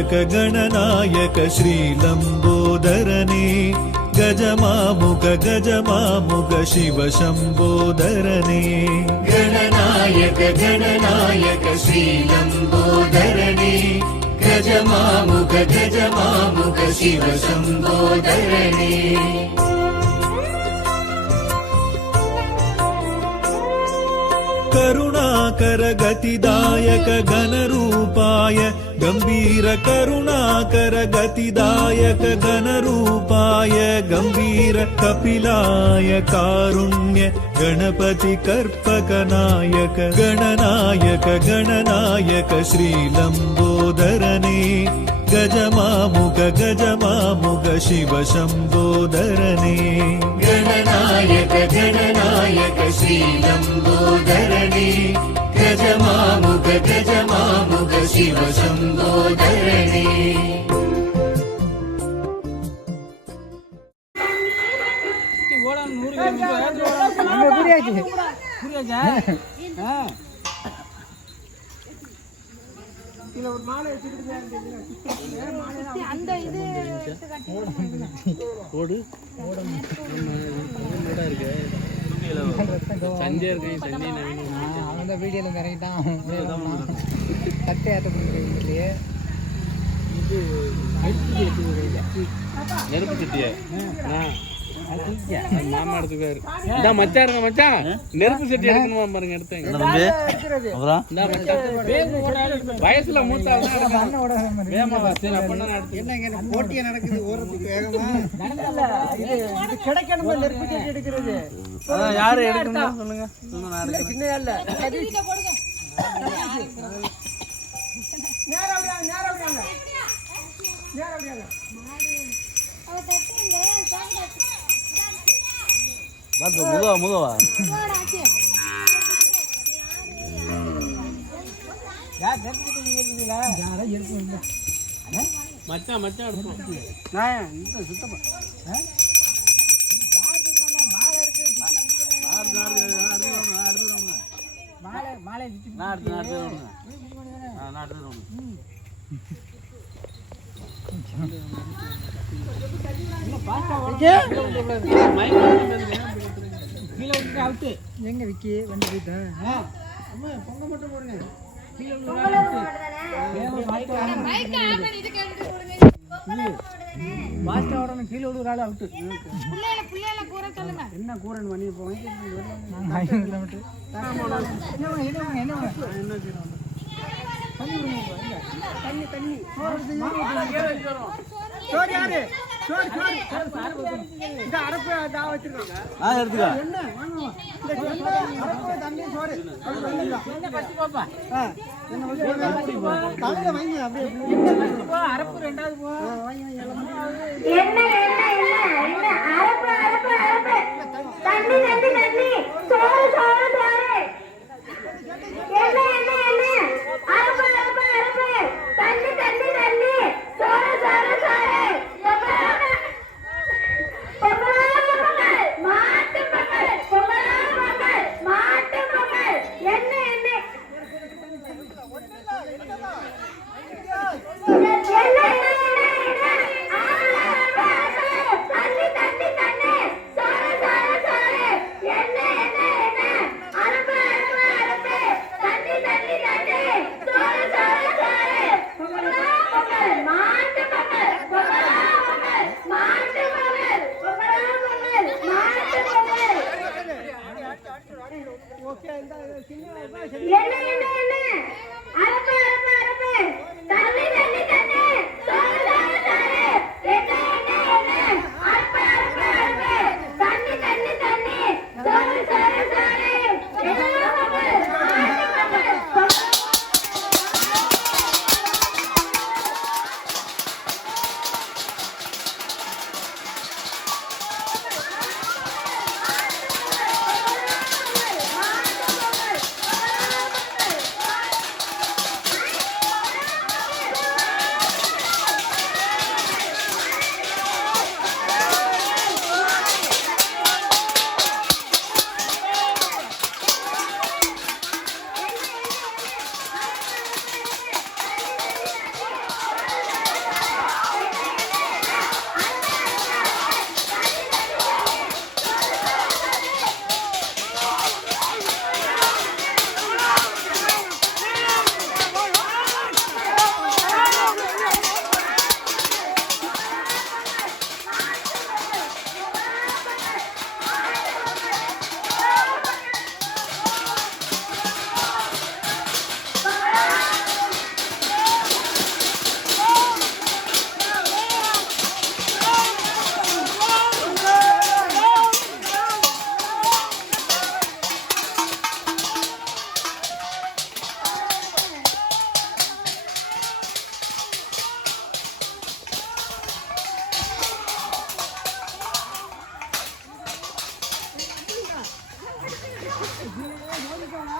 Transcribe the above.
गणनायक गणनायक श्रीलम्बोदरने गजमामुग गजमामुग शिव शम्बोदरने गणनायक गणनायक श्रीलम्बोदरने गजमामुग गजमामुग शिव शम्बोदरने करुणाकर गतिदायक घनरूपाय गंभीर करुणाकर गतिदायक घनरूपाय गंभीर कपिलाय कारुण्य गणपति कर्पक नायक गणनायक गणनायक श्रीलम्बोदरने गजमामुग गजमामुग शिव शम्बोदरने गणनायक गणनायक श्रीलम्बोदरने गजमामुग गजमामुग शिव शम्बोदरने ஒரு மாலை வச்சுக்கிட்டு அந்த இது ஓடு சஞ்சய் இருக்கு சஞ்சய் அவன் தான் வீடியோல இறங்கிட்டான் கட்டை ஏற்ற இல்லையே இது நெருப்பு கட்டியா மாமா எடுத்துக்காரு மச்சா இருக்க மச்சான் நெருப்பு சட்டி எடுக்கணுமா பாருங்க எடுத்தேன் வயசுல மூத்தா போட்டியா நடக்குது ஓரத்துக்கு வேகமா கிடைக்கணும் நெருப்பு சட்டி எடுக்கிறது யாரு எடுக்கணும் சொல்லுங்க சின்ன இல்ல முகவா முகவா மச்சான் மச்சான் சுத்தமா மாலை மாலை எங்க விக்கி வந்து போயிட்டேன் பொங்க மட்டும் போடுங்க கீழே விழுற ஆள் அவுட்டு என்ன கூறன் பண்ணி கிலோமீட்டர் தண்ணி தண்ணி சோறு யாரு சோறு சோறு இந்த அரப்பு தா வச்சிருக்காங்க எடுத்துக்கோ என்ன வாங்குவோம் இந்த அரப்பு தண்ணி சோறு என்ன பத்தி பாப்பா என்ன வந்து தலையில வைங்க அப்படியே போ அரப்பு ரெண்டாவது போ என்ன அரப்பு அரப்பு அரப்பு தண்ணி தண்ணி தண்ணி சோறு சோறு சோறு என்ன அரப்பு அரப்பு அரப்பு தண்ணி தண்ணி தண்ணி சோறு சோறு சோறு ஓடிக்கோங்க